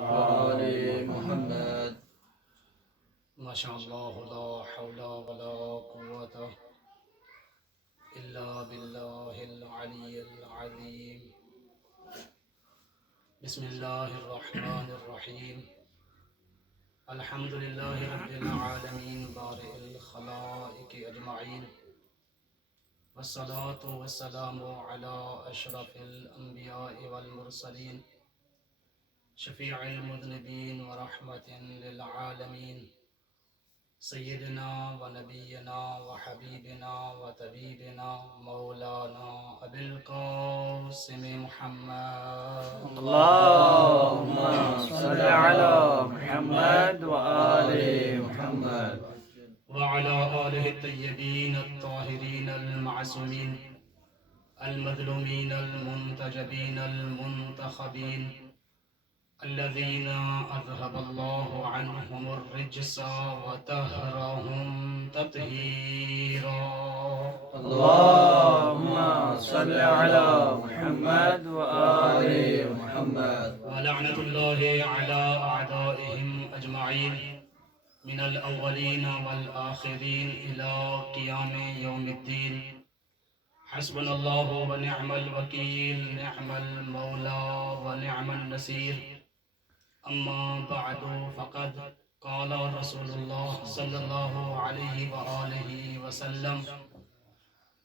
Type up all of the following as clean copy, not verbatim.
آل محمد. ما شاء الله لا حول ولا قوة إلا بالله العلي العظيم. بسم الله الرحمن الرحيم. الحمد لله رب العالمين بارئ الخلائق أجمعين، والصلاة والسلام على أشرف الأنبياء والمرسلين، شفيع المذنبين ورحمة للعالمين، سيدنا ونبينا وحبيبنا وطبيبنا مولانا أبي القاسم محمد. اللهم صل على محمد وآل محمد وعلى آله الطيبين الطاهرين المعصومين المظلومين المنتجبين المنتخبين الذين أذهب الله عنهم الرجس وطهرهم تطهيرا. اللهم صل على محمد وآل محمد ولعنة الله على أعدائهم أجمعين من الأولين والآخرين إلى قيام يوم الدين. حسبنا الله ونعم الوكيل، نعم المولى ونعم النصير. أما بعد فقد قال رسول الله صلى الله عليه وآله وسلم: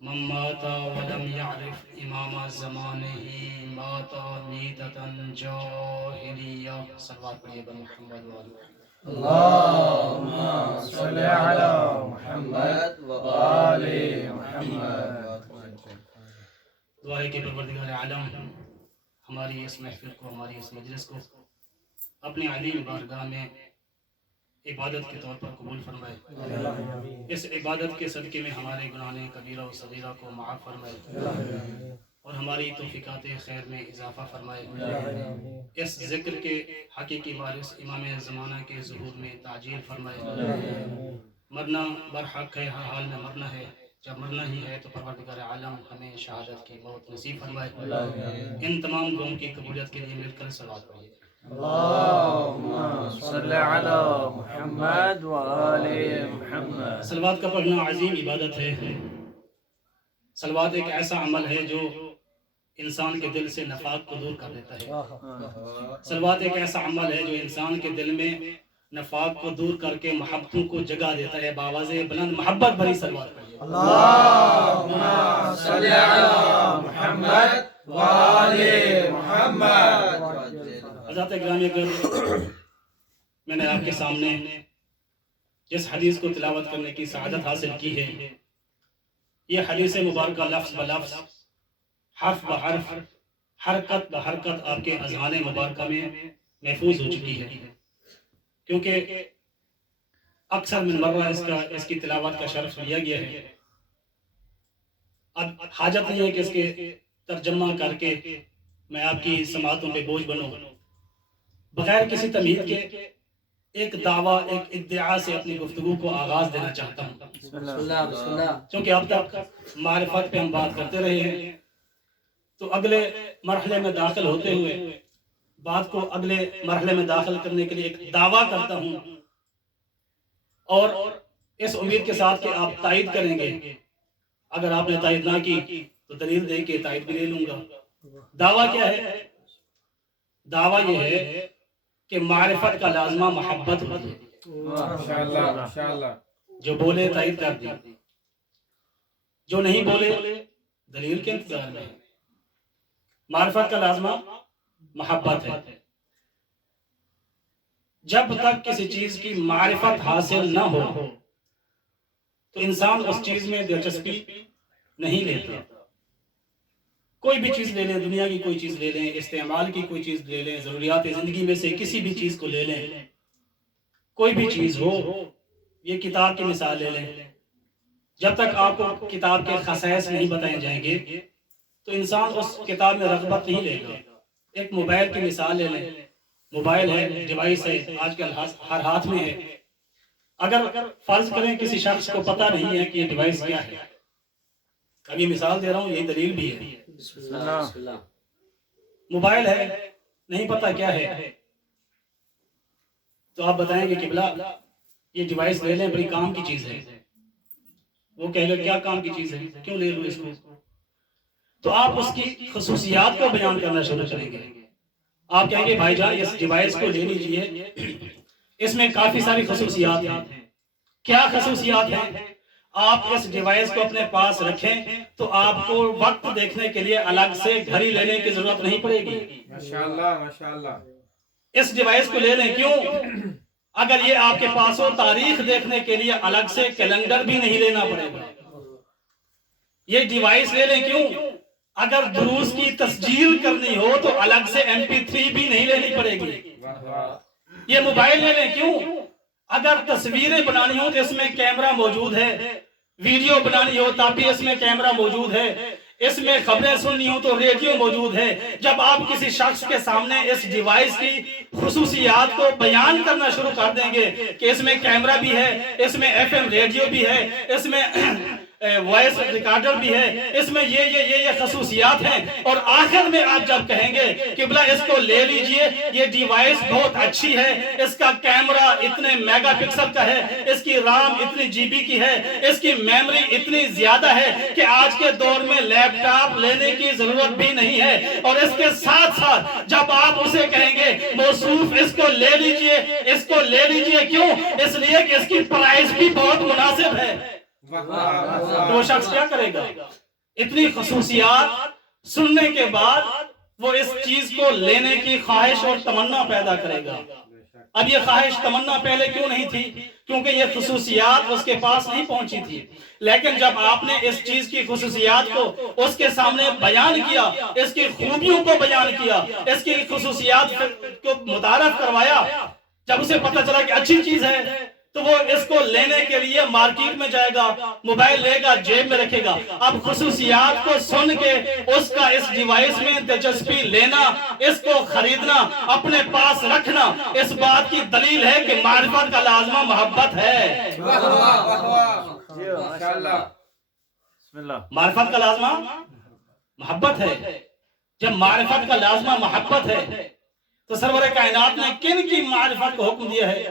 من مات ولم يعرف إمام زمانه مات ميتة جاهلية. صلوات پڑھیے بر محمد وآل محمد. اللهم صل على محمد وآل محمد. دعا ہے کہ پروردگار عالم ہماری اس محفل کو، ہماری اس مجلس کو اپنے علیم بارگاہ میں عبادت کے طور پر قبول فرمائے. اس عبادت کے صدقے میں ہمارے گناہ کبیرہ و صغیرہ کو معاف فرمائے اور ہماری توفیقات خیر میں اضافہ فرمائے. اس ذکر کے حقیقی وارث امام زمانہ کے ظہور میں تعجیل فرمائے. مرنا برحق ہے، ہر حال میں مرنا ہے. جب مرنا ہی ہے تو پروردگار عالم ہمیں شہادت کی موت نصیب فرمائے. ان تمام دعاؤں کی قبولیت کے لیے مل کر صلوات پڑھیے. اللهم صل على محمد وآل محمد. صلوات کا پڑھنا عظیم عبادت ہے. صلوات ایک ایسا عمل ہے جو انسان کے دل سے نفاق کو دور کر دیتا ہے. صلوات ایک ایسا عمل ہے جو انسان کے دل میں نفاق کو دور کر کے محبتوں کو جگا دیتا ہے. بآواز بلند محبت بھری صلوات پڑھیے. اللهم صل على محمد وآل محمد. حضرات گرامی اگر میں نے آپ کے سامنے جس حدیث کو تلاوت کرنے کی سعادت حاصل کی ہے، یہ حدیث مبارکہ لفظ بلفظ، حرف بحرف، حرکت بحرکت آپ کے اذہان مبارکہ میں محفوظ ہو چکی ہے. کیونکہ اکثر من مرہ اس کی تلاوت کا شرف لیا گیا ہے. اب حاجت نہیں ہے کہ اس کے ترجمہ کر کے میں آپ کی سماعتوں پہ بوجھ بنوں. بغیر کسی تمہید کے ایک دعویٰ، ایک ادعا سے اپنی گفتگو کو آغاز دینا چاہتا ہوں. چونکہ اب تک معرفت پہ ہم بات کرتے رہے ہیں، تو اگلے مرحلے میں داخل ہوتے ہوئے بات کو اگلے مرحلے میں داخل کرنے کے لیے ایک دعویٰ کرتا ہوں، اور اس امید کے ساتھ کہ آپ تائید کریں گے. اگر آپ نے تائید نہ کی تو دلیل دے کے تائید بھی لے لوں گا. دعویٰ کیا ہے؟ دعویٰ یہ ہے کہ معرفت کا لازمہ محبت ہوتی ہے. ماشاءاللہ. جو بولے تائید کر دی، جو نہیں بولے دلیل کے انتظار میں. معرفت کا لازمہ محبت ہے. جب تک کسی چیز کی معرفت حاصل نہ ہو تو انسان اس چیز میں دلچسپی نہیں لیتا. کوئی بھی چیز لے لیں، دنیا کی کوئی چیز لے لیں، استعمال کی کوئی چیز لے لیں، ضروریات زندگی میں سے کسی بھی چیز کو لے لیں، کوئی بھی چیز ہو. یہ کتاب کی مثال لے لیں. جب تک آپ کو کتاب کے خصائص نہیں بتائے جائیں گے تو انسان اس کتاب میں رغبت نہیں لے گا. ایک موبائل کی مثال لے لیں. موبائل ہے، ڈیوائس ہے، آج کل ہر ہاتھ میں ہے. اگر فرض کریں کسی شخص کو پتہ نہیں ہے کہ یہ ڈیوائس کیا ہے، ابھی مثال دے رہا ہوں، یہ دلیل بھی ہے. موبائل ہے، نہیں پتہ کیا ہے، تو آپ بتائیں کہ قبلہ یہ ڈیوائس لے لیں، بڑی کام کی چیز ہے. وہ کہے گا کیا کام کی چیز ہے، کیوں لے لوں اس کو؟ تو آپ اس کی خصوصیات کو بیان کرنا شروع کریں گے. آپ کہیں گے بھائی جان اس ڈیوائس کو لے لیجئے، اس میں کافی ساری خصوصیات ہیں. کیا خصوصیات ہیں؟ آپ اس ڈیوائس کو اپنے پاس رکھیں تو آپ کو وقت دیکھنے کے لیے الگ سے گھڑی لینے کی ضرورت نہیں پڑے گی. ماشاءاللہ ماشاءاللہ. اس ڈیوائس کو لے لیں، کیوں؟ اگر یہ آپ کے پاس ہو تاریخ دیکھنے کے لیے الگ سے کیلنڈر بھی نہیں لینا پڑے گا. یہ ڈیوائس لے لیں، کیوں؟ اگر دروس کی تسجیل کرنی ہو تو الگ سے MP3 بھی نہیں لینی پڑے گی. یہ موبائل لے لیں، کیوں؟ اگر تصویریں بنانی ہو تو اس میں کیمرہ موجود ہے، ویڈیو بنانی ہو تب بھی اس میں کیمرہ موجود ہے، اس میں خبریں سننی ہو تو ریڈیو موجود ہے. جب آپ کسی شخص کے سامنے اس ڈیوائس کی خصوصیات کو بیان کرنا شروع کر دیں گے کہ اس میں کیمرہ بھی ہے، اس میں FM ریڈیو بھی ہے، اس میں وائس ریکارڈر بھی ہے، اس میں یہ خصوصیات ہیں، اور آخر میں آپ جب کہیں گے قبلہ اس کو لے لیجئے، یہ ڈیوائس بہت اچھی ہے، اس کا کیمرہ اتنے میگا پکسل کا ہے، اس کی رام اتنی GB کی ہے، اس کی میموری اتنی زیادہ ہے کہ آج کے دور میں لیپ ٹاپ لینے کی ضرورت بھی نہیں ہے. اور اس کے ساتھ ساتھ جب آپ اسے کہیں گے موصوف اس کو لے لیجئے، اس کو لے لیجئے، کیوں؟ اس لیے کہ اس کی پرائز بھی بہت مناسب ہے. تو وہ شخص کیا کرے گا؟ اتنی خصوصیات سننے کے بعد وہ اس چیز کو لینے کی خواہش اور تمنا پیدا کرے گا. اب یہ خواہش تمنا پہلے کیوں نہیں تھی؟ کیونکہ یہ خصوصیات اس کے پاس نہیں پہنچی تھی. لیکن جب آپ نے اس چیز کی خصوصیات کو اس کے سامنے بیان کیا، اس کی خوبیوں کو بیان کیا، اس کی خصوصیات کو متعارف کروایا، جب اسے پتہ چلا کہ اچھی چیز ہے تو وہ اس کو لینے کے لیے مارکیٹ میں جائے گا، موبائل لے گا، جیب میں رکھے گا. اب خصوصیات کو سن کے اس کا اس ڈیوائس میں دلچسپی لینا، اس کو خریدنا، اپنے پاس رکھنا، اس بات کی دلیل ہے کہ معرفت کا لازمہ محبت ہے. معرفت کا لازمہ محبت ہے. جب معرفت کا لازمہ محبت ہے تو سرور کائنات نے کن کی معرفت کو حکم دیا ہے؟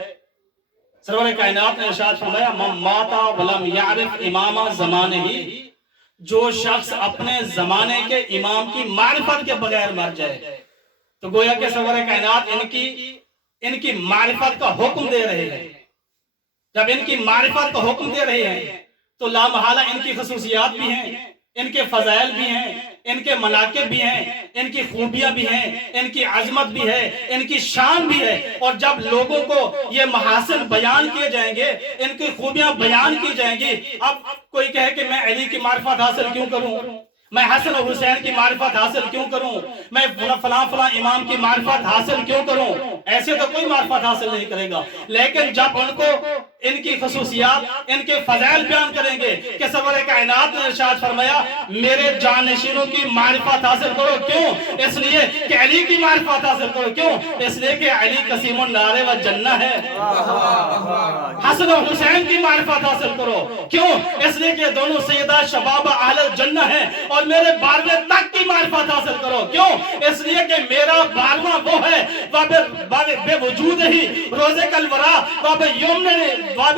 سرور کائنات نے ارشاد فرمایا من مات ولم یعرف امام زمانے ہی، جو شخص اپنے زمانے کے امام کی معرفت کے بغیر مر جائے. تو گویا کہ سرور کائنات ان کی معرفت کا حکم دے رہے ہیں. جب ان کی معرفت کا حکم دے رہے ہیں تو لا محالہ ان کی خصوصیات بھی ہیں، ان کے فضائل بھی ہیں، ان کے مناقب بھی ہیں، ان کی خوبیاں بھی ہیں، ان کی عظمت بھی ہے، ان کی شان بھی ہے. اور جب لوگوں کو یہ محاسن بیان کیے جائیں گے، ان کی خوبیاں بیان کی جائیں گی. اب کوئی کہے کہ میں علی کی معرفت حاصل کیوں کروں، میں حسن و حسین کی معرفت حاصل کیوں کروں، میں فلاں امام کی معرفت حاصل کیوں کروں؟ ایسے تو کوئی معرفت حاصل نہیں کرے گا. لیکن جب ان کو ان کی خصوصیات، ان کے فضائل بیان کریں گے کہ سرور کائنات نے ارشاد فرمایا میرے جانشینوں کی معرفت حاصل کرو. کیوں؟ اس لیے کہ علی کی معرفت حاصل کرو. کیوں؟ اس لیے کہ علی قسیم النار و جنہ ہے. حسن و حسین کی معرفت حاصل کرو. کیوں؟ اس لیے کہ دونوں سیدہ شباب اہل الجنہ ہیں. اور میرے 12ویں تک کی معرفت حاصل کرو. کیوں؟ اس لیے کہ میرا 12واں وہ ہے بے وجود ہی روز کلورا باب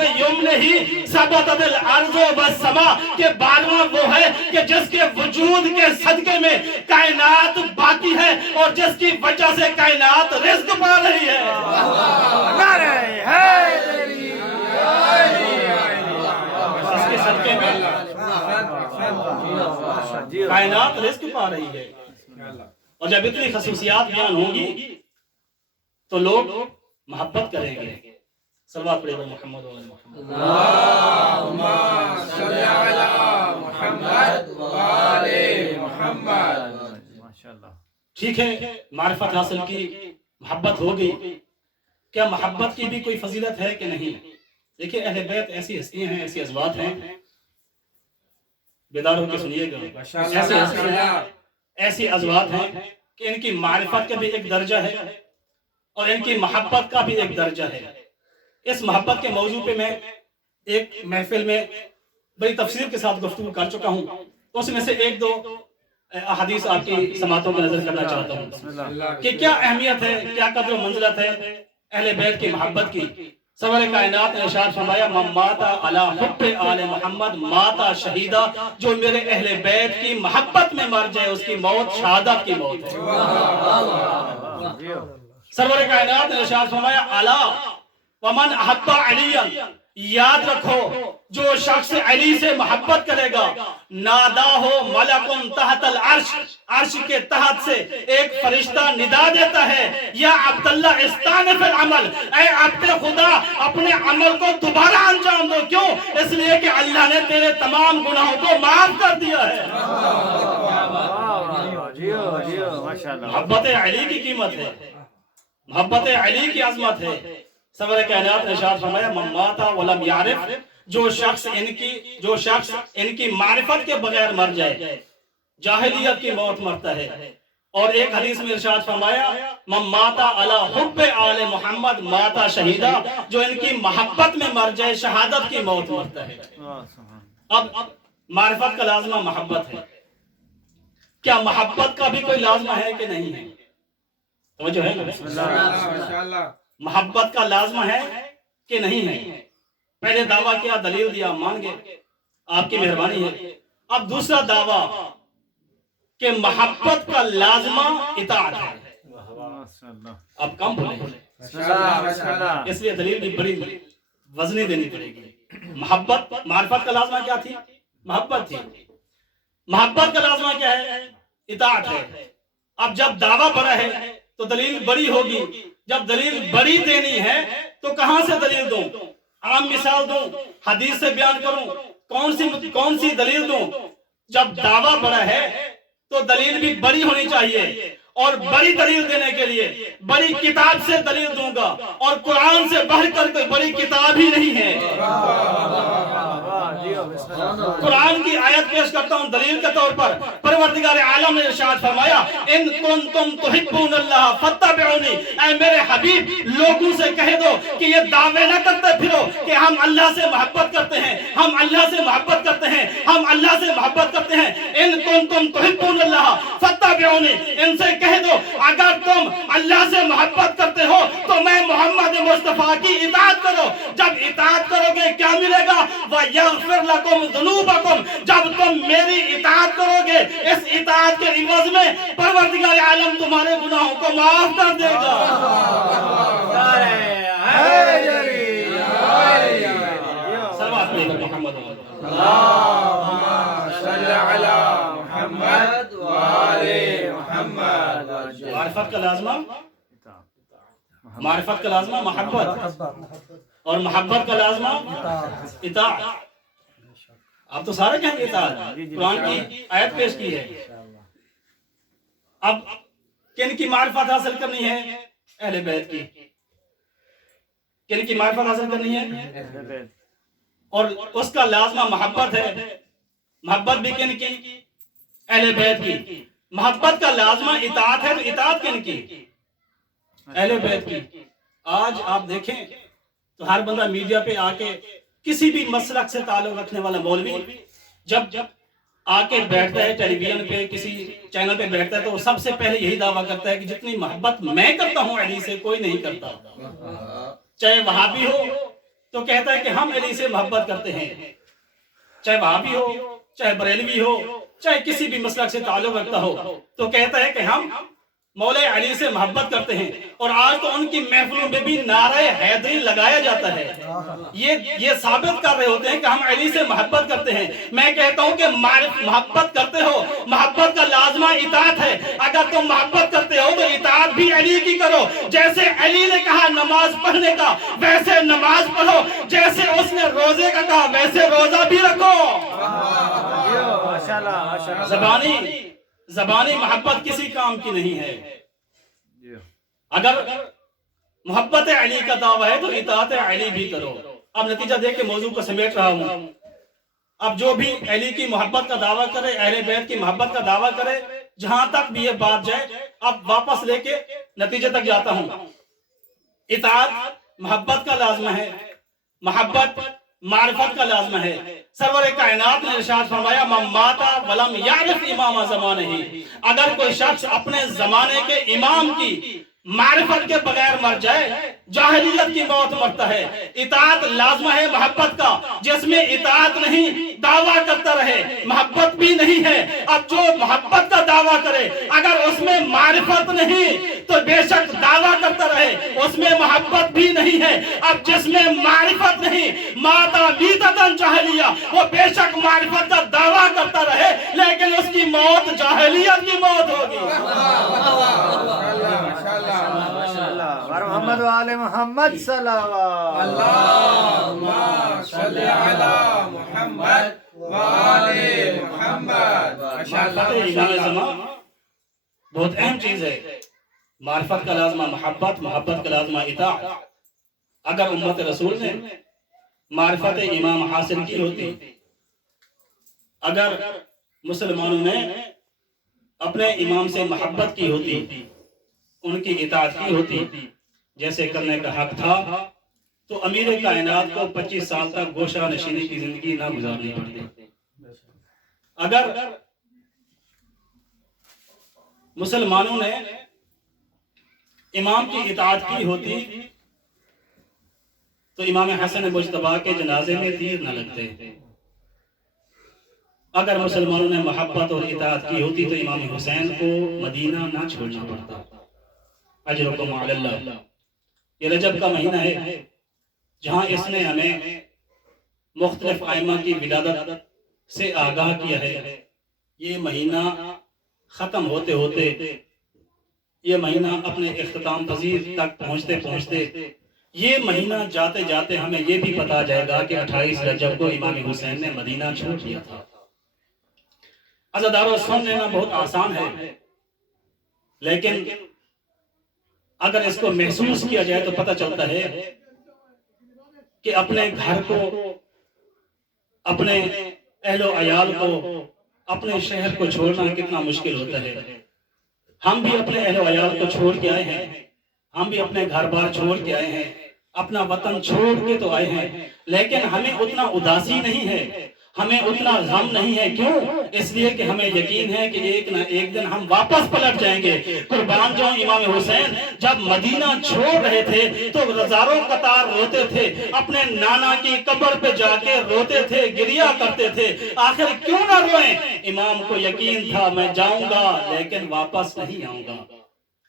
یمن ہی ثبت الارض والسماء کہ 12واں وہ ہے کہ جس کے وجود کے صدقے میں کائنات باقی ہے اور جس کی وجہ سے کائنات رزق پا رہی ہے. اس کے صدقے میں کائنات رزق پا رہی ہے. اور جب اتنی خصوصیات بیان ہوں گی تو لوگ محبت کریں گے. صلوات پڑھیں محمد و محمد. اللہم صلی علی محمد و آل محمد. ٹھیک ہے، معرفت حاصل کی، محبت ہو گئی. کیا محبت کی بھی کوئی فضیلت ہے کہ نہیں؟ دیکھیں اہل بیت ایسی ہستیاں ہیں، ایسی ازواج ہیں، بیدار ہو کے سنیے گا. ایسی ازواج ہیں کہ ان کی معرفت کا بھی ایک درجہ ہے اور ان کی محبت کا بھی ایک درجہ ہے. اس محبت کے موضوع پہ میں ایک محفل میں بڑی تفصیل کے ساتھ گفتگو کر چکا ہوں. اس میں سے ایک دو احادیث آپ کی سماعتوں میں نظر کرنا چاہتا ہوں کہ کیا اہمیت ہے، کیا قدر و منزلت ہے اہل بیت کی محبت کی. سرور کائنات نے ارشاد فرمایا من مات علی حب آل محمد مات شہیدا، جو میرے اہل بیت کی محبت میں مر جائے اس کی موت شہادت کی موت ہے. سرور کائنات نے ارشاد فرمایا الا ومن احب علیا، یاد رکھو جو شخص علی سے محبت کرے گا نادا ہو ملکن تحت العرش، عرش کے تحت سے ایک فرشتہ ندا دیتا ہے یا عبداللہ استانف العمل، اے عبد خدا اپنے عمل کو دوبارہ انجام دو. کیوں؟ اس لیے کہ اللہ نے تیرے تمام گناہوں کو معاف کر دیا ہے. محبت علی کی قیمت ہے، محبت علی کی عظمت ہے. سرور کائنات نے ارشاد فرمایا من مات ولم یعرف، جو شخص ان کی معرفت کے بغیر مر جائے جاہلیت کی موت مرتا ہے. اور ایک حدیث میں ارشاد فرمایا من مات علی حب آل محمد مات شہیدا، جو ان کی محبت میں مر جائے شہادت کی موت مرتا ہے. اب معرفت کا لازمہ محبت ہے. کیا محبت کا بھی کوئی لازمہ ہے کہ نہیں ہے؟ توجہ ہے نا؟ محبت کا لازمہ ہے کہ نہیں ہے؟ پہلے دعویٰ کیا، دلیل دیا، مان گئے، آپ کی مہربانی ہے. اب دوسرا دعویٰ کہ محبت کا لازمہ اطاعت ہے. اب کم بولیں، اس لیے دلیل بھی بڑی وزنی دینی پڑے گی. محبت، معرفت کا لازمہ کیا تھی؟ محبت تھی. محبت کا لازمہ کیا ہے؟ اطاعت ہے. اب جب دعویٰ بڑا ہے تو دلیل بڑی ہوگی. جب دلیل بڑی دینی ہے تو کہاں سے دلیل دوں؟ عام مثال دوں؟ حدیث سے بیان کروں؟ کون سی دلیل دوں؟ جب دعویٰ بڑا ہے تو دلیل بھی بڑی ہونی چاہیے. اور بڑی دلیل دینے کے لیے بڑی کتاب سے دلیل دوں گا، اور قرآن سے بڑھ کر کوئی بڑی کتاب ہی نہیں ہے. قرآن کی آیت پیش کرتا ہوں دلیل کے طور پر. پروردگار عالم نے ارشاد فرمایا ان کنتم تحبون اللہ فاتبعونی، اے میرے حبیب لوگوں سے کہہ دو کہ یہ دعوے نہ کرتے پھرو کہ ہم اللہ سے محبت کرتے ہیں، ہم اللہ سے محبت کرتے ہیں، ہم اللہ سے محبت کرتے ہیں. ان کنتم تحبون اللہ فاتبعونی، ان سے کہہ دو اگر تم اللہ سے محبت کرتے ہو تو میں محمد مصطفیٰ کی اطاعت کرو. جب اطاعت کرو گے کیا ملے گا؟ وَيَغْفِرْ لَكُمْ ذُنُوبَكُمْ، جب تم میری اطاعت کرو گے اس اطاعت کے عوض میں پروردگار عالم تمہارے گناہوں کو معاف کر دے گا. صلوات پڑھیں محمد. اللهم صل على محمد وآل محمد. معرفت کا لازمہ، معرفت کا لازمہ محبت، اور محبت کا لازمہ اطاعت. آپ تو سارے کہیں گے اطاعت. قرآن کی آیت پیش کی ہے. اب کن کی معرفت حاصل کرنی ہے؟ اہل بیت کی. کن کی معرفت حاصل کرنی ہے؟ اور اس کا لازمہ محبت ہے. محبت بھی کن کی؟ اہل بیت کی. محبت کا لازمہ اطاعت ہے، تو اطاعت کن کی؟ اہل بیت کی. آج آپ دیکھیں تو ہر بندہ میڈیا پہ آ کے کسی بھی مسلک سے تعلق رکھنے والا مولوی جب آ کے بیٹھتا ہے ٹیلی ویژن پہ کسی چینل پہ بیٹھتا ہے تو وہ سب سے پہلے یہی دعویٰ کرتا ہے کہ جتنی محبت میں کرتا ہوں علی سے کوئی نہیں کرتا. چاہے وہابی ہو تو کہتا ہے کہ ہم علی سے محبت کرتے ہیں. چاہے وہابی ہو، چاہے بریلوی ہو، چاہے کسی بھی مسلک سے تعلق رکھتا ہو تو کہتا ہے کہ ہم مولا علی سے محبت کرتے ہیں. اور آج تو ان کی محفلوں میں بھی نعرہ حیدری لگایا جاتا ہے. یہ ثابت کر رہے ہوتے ہیں کہ ہم علی سے محبت کرتے ہیں. میں کہتا ہوں کہ محبت کرتے ہو، محبت کا لازمہ اطاعت ہے. اگر تم محبت کرتے ہو تو اطاعت بھی علی کی کرو. جیسے علی نے کہا نماز پڑھنے کا ویسے نماز پڑھو، جیسے اس نے روزے کا کہا ویسے روزہ بھی رکھو. زبانی محبت کسی کام کی نہیں ہے. اگر محبت علی کا دعویٰ ہے تو اطاعت علی بھی کرو. اب نتیجہ دیکھ کے موضوع کو سمیٹ رہا ہوں. اب جو بھی علی کی محبت کا دعویٰ کرے، اہل بیت کی محبت کا دعویٰ کرے، جہاں تک بھی یہ بات جائے، اب واپس لے کے نتیجے تک جاتا ہوں. اطاعت محبت کا لازمہ ہے، محبت معرفت کا لازمہ ہے. سرور کائنات نے ارشاد فرمایا من مات ولم یعرف امام زمانہ، اگر کوئی شخص اپنے زمانے کے امام کی معرفت کے بغیر مر جائے جاہلیت کی موت مرتا ہے. اطاعت لازمہ ہے محبت کا. جس میں اطاعت نہیں دعویٰ کرتا رہے محبت بھی نہیں ہے. اب جو محبت کا دعویٰ کرے اگر اس میں معرفت نہیں تو بے شک دعویٰ کرتا رہے اس میں محبت بھی نہیں ہے. اب جس میں معرفت نہیں ماتا میتتاً جاہلیہ وہ بے شک معرفت کا دعویٰ کرتا رہے لیکن اس کی موت جاہلیت کی موت ہوگی. محمد وآل محمد صلوات. اللہم صلی علی محمد وآل محمد. امام بہت اہم چیز ہے. معرفت کا لازمہ محبت، محبت کا لازمہ اطاعت. اگر امت رسول نے معرفت امام حاصل کی ہوتی، اگر مسلمانوں نے اپنے امام سے محبت کی ہوتی، ان کی اطاعت کی ہوتی جیسے کرنے کا حق تھا، تو امیر کائنات کو 25 سال تک گوشہ نشینی کی زندگی نہ گزارنی پڑتی. اگر مسلمانوں نے امام کی اطاعت کی ہوتی تو امام حسن مجتبیٰ کے جنازے میں تیر نہ لگتے. اگر مسلمانوں نے محبت اور اطاعت کی ہوتی تو امام حسین کو مدینہ نہ چھوڑنا پڑتا. اجرکم علی اللہ. یہ رجب کا مہینہ ہے جہاں اس نے ہمیں مختلف ائمہ کی ولادت سے آگاہ کیا ہے. یہ مہینہ ختم ہوتے ہوتے، یہ مہینہ اپنے اختتام پذیر تک پہنچتے پہنچتے، یہ مہینہ جاتے جاتے ہمیں یہ بھی پتا جائے گا کہ 28 رجب کو امام حسین نے مدینہ چھوڑ دیا تھا. عزادارو سن لینا بہت آسان ہے لیکن اگر اس کو محسوس کیا جائے تو پتہ چلتا ہے کہ اپنے گھر کو، اپنے اہل و عیال کو، اپنے شہر کو چھوڑنا کتنا مشکل ہوتا ہے. ہم بھی اپنے اہل و عیال کو چھوڑ کے آئے ہیں، ہم بھی اپنے گھر بار چھوڑ کے آئے ہیں، اپنا وطن چھوڑ کے تو آئے ہیں، لیکن ہمیں اتنا اداسی نہیں ہے، ہمیں اتنا غم نہیں ہے. کیوں؟ اس لیے کہ ہمیں یقین ہے کہ ایک نہ ایک دن ہم واپس پلٹ جائیں گے. قربان جاؤں امام حسین جب مدینہ چھوڑ رہے تھے تو ہزاروں قطار روتے تھے، اپنے نانا کی قبر پہ جا کے روتے تھے، گریا کرتے تھے. آخر کیوں نہ روئیں؟ امام کو یقین تھا میں جاؤں گا لیکن واپس نہیں آؤں گا.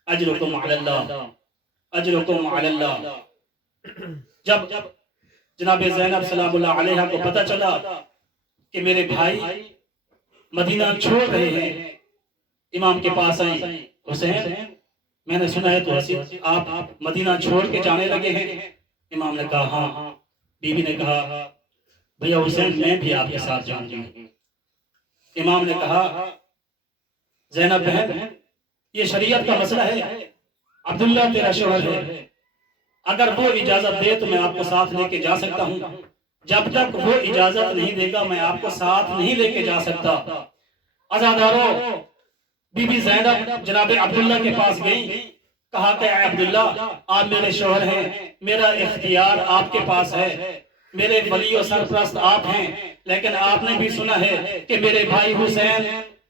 اجرکم علی اللہ، اجرکم علی اللہ. جب جناب زینب سلام اللہ علیہا کو پتہ چلا کہ میرے بھائی مدینہ چھوڑ رہے ہیں، امام کے پاس آئیں. حسین میں نے سنا ہے تو آپ مدینہ چھوڑ کے جانے لگے ہیں. امام نے کہا ہاں. بی بی نے کہا بھیا حسین میں بھی آپ کے ساتھ جاؤں گی. امام نے کہا زینب بہن یہ شریعت کا مسئلہ ہے، عبداللہ تیرا شوہر ہے، اگر وہ اجازت دے تو میں آپ کو ساتھ لے کے جا سکتا ہوں، جب تک وہ اجازت نہیں دے گا میں آپ کو ساتھ نہیں لے کے جا سکتا. عزادارو بی بی زینب جناب عبداللہ کے پاس گئیں، کہا کہ اے عبداللہ آپ میرے شوہر ہیں، میرا اختیار آپ کے پاس ہے، میرے ولی و سرپرست آپ ہیں، لیکن آپ نے بھی سنا ہے کہ میرے بھائی حسین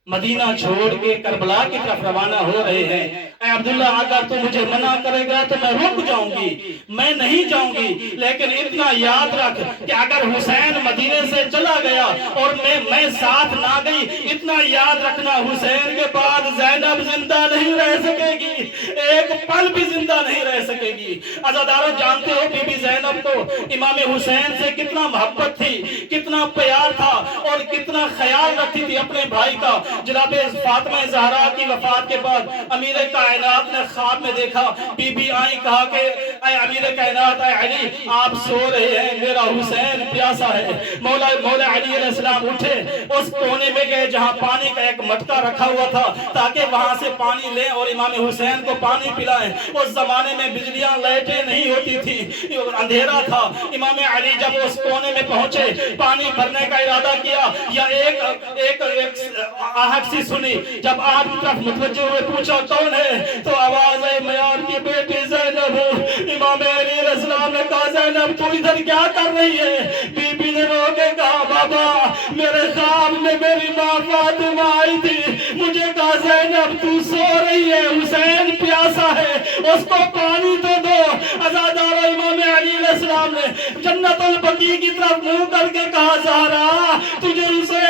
مدینہ چھوڑ کے کربلا کی طرف روانہ ہو رہے ہیں. اے عبداللہ اگر تو مجھے منع کرے گا تو میں رک جاؤں گی، میں نہیں جاؤں گی، لیکن اتنا یاد رکھ کہ اگر حسین مدینے سے چلا گیا اور میں ساتھ نہ گئی، اتنا یاد رکھنا حسین کے بعد زینب زندہ نہیں رہ سکے گی، ایک پل بھی زندہ نہیں رہ سکے گی. عزادارو جانتے ہو بی بی زینب کو امام حسین سے کتنا محبت تھی، کتنا پیار تھا اور کتنا خیال رکھتی تھی اپنے بھائی کا. جناب فاطمہ زہرا کی وفات کے بعد امیر کائنات نے خواب میں دیکھا، بی بی آئی کہا کہ اے امیر کائنات، اے علی آپ سو رہے ہیں، میرا حسین پیاسا ہے. مولا علی علیہ السلام اٹھے، اس کونے میں گئے جہاں پانی کا ایک مٹکا رکھا ہوا تھا تاکہ وہاں سے پانی لیں اور امام حسین کو پانی پلائیں. اس زمانے میں بجلیاں لائٹیں نہیں ہوتی تھی، اندھیرا تھا. امام علی جب اس کونے میں پہنچے، پانی بھرنے کا ارادہ کیا، یا ایک آہٹ سی سنی. جب آہٹ کی طرف متوجہ ہوئے پوچھا کون ہے تو آواز ہے میار کی بیٹی زینب. امام علی علیہ السلام نے کہا زینب تو ادھر کیا کر رہی ہے؟ بی بی نے رو کے کہا بابا میرے خواب میں میری ماں فاطمہ آئی تھی، مجھے کہا زینب تو سو رہی ہے، حسین پیاسا ہے. وہ اس کو پانی تو دو۔ عزادار امام علی علیہ السلام نے جنت البقیع کی طرف منہ کر کے کہا زہرا تجھے اسے